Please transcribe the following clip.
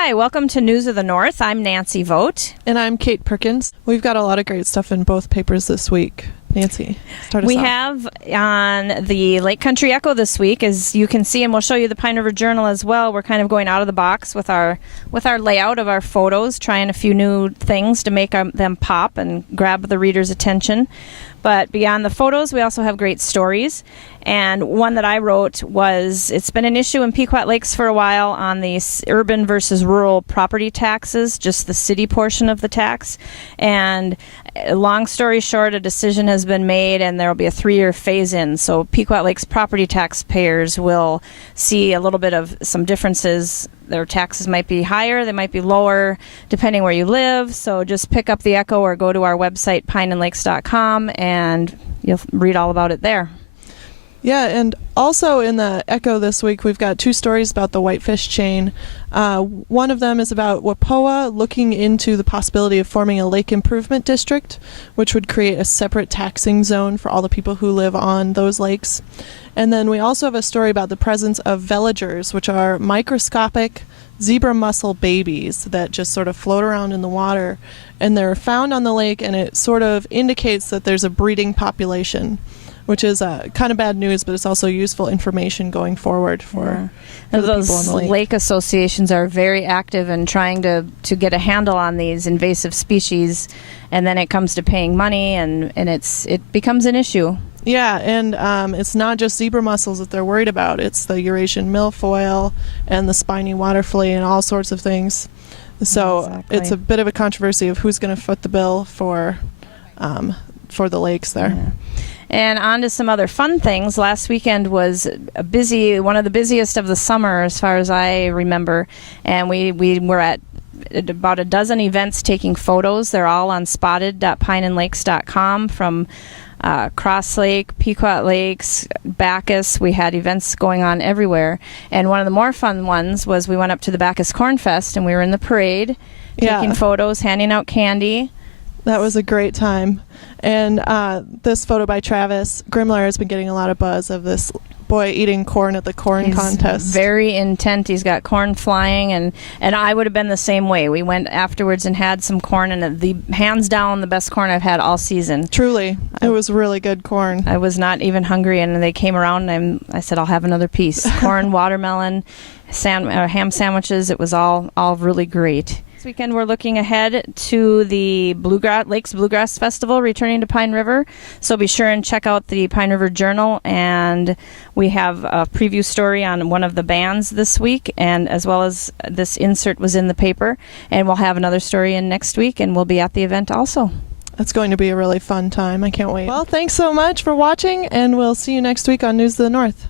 Hi, welcome to News of the North. I'm Nancy Vogt. And I'm Kate Perkins. We've got a lot of great stuff in both papers this week. Nancy, start us off. We have on the Lake Country Echo this week, as you can see, and we'll show you the Pine River Journal as well. We're kind of going out of the box with our layout of our photos, trying a few new things to make them pop and grab the reader's attention. But beyond the photos, we also have great stories. And one that I wrote was, it's been an issue in Pequot Lakes for a while on the urban versus rural property taxes, just the city portion of the tax. And long story short, a decision has been made and there will be a 3-year phase-in. So Pequot Lakes property taxpayers will see a little bit of some differences. Their taxes might be higher, they might be lower, depending where you live. So just pick up the Echo or go to our website, pineandlakes.com, and you'll read all about it there. Yeah, and also in the Echo this week, we've got 2 stories about the Whitefish Chain. One of them is about WAPOA looking into the possibility of forming a lake improvement district, which would create a separate taxing zone for all the people who live on those lakes. And then we also have a story about the presence of veligers, which are microscopic zebra mussel babies that just sort of float around in the water. And they're found on the lake, and it sort of indicates that there's a breeding population, which is kind of bad news, but it's also useful information going forward for the those people on the lake. Lake associations are very active in trying to get a handle on these invasive species, and then it comes to paying money, and it becomes an issue. Yeah, and it's not just zebra mussels that they're worried about. It's the Eurasian milfoil and the spiny water flea and all sorts of things. So Exactly. It's a bit of a controversy of who's going to foot the bill for the lakes there. Yeah. And on to some other fun things. Last weekend was one of the busiest of the summer as far as I remember. And we were at about a dozen events taking photos. They're all on spotted.pineandlakes.com from Cross Lake, Pequot Lakes, Backus. We had events going on everywhere. And one of the more fun ones was we went up to the Backus Cornfest and we were in the parade taking photos, handing out candy. That was a great time. And this photo by Travis Grimler has been getting a lot of buzz of this boy eating corn at the corn contest. Very intent. He's got corn flying, and I would have been the same way. We went afterwards and had some corn, and the hands down the best corn I've had all season. Truly. It was really good corn. I was not even hungry, and they came around, and I said, I'll have another piece. Corn, watermelon, ham sandwiches. It was all really great. This weekend we're looking ahead to the Lakes Bluegrass Festival returning to Pine River, so be sure and check out the Pine River Journal, and we have a preview story on one of the bands this week, and as well as this insert was in the paper, and we'll have another story in next week, and we'll be at the event also. That's going to be a really fun time. I can't wait. Well, thanks so much for watching, and we'll see you next week on News of the North.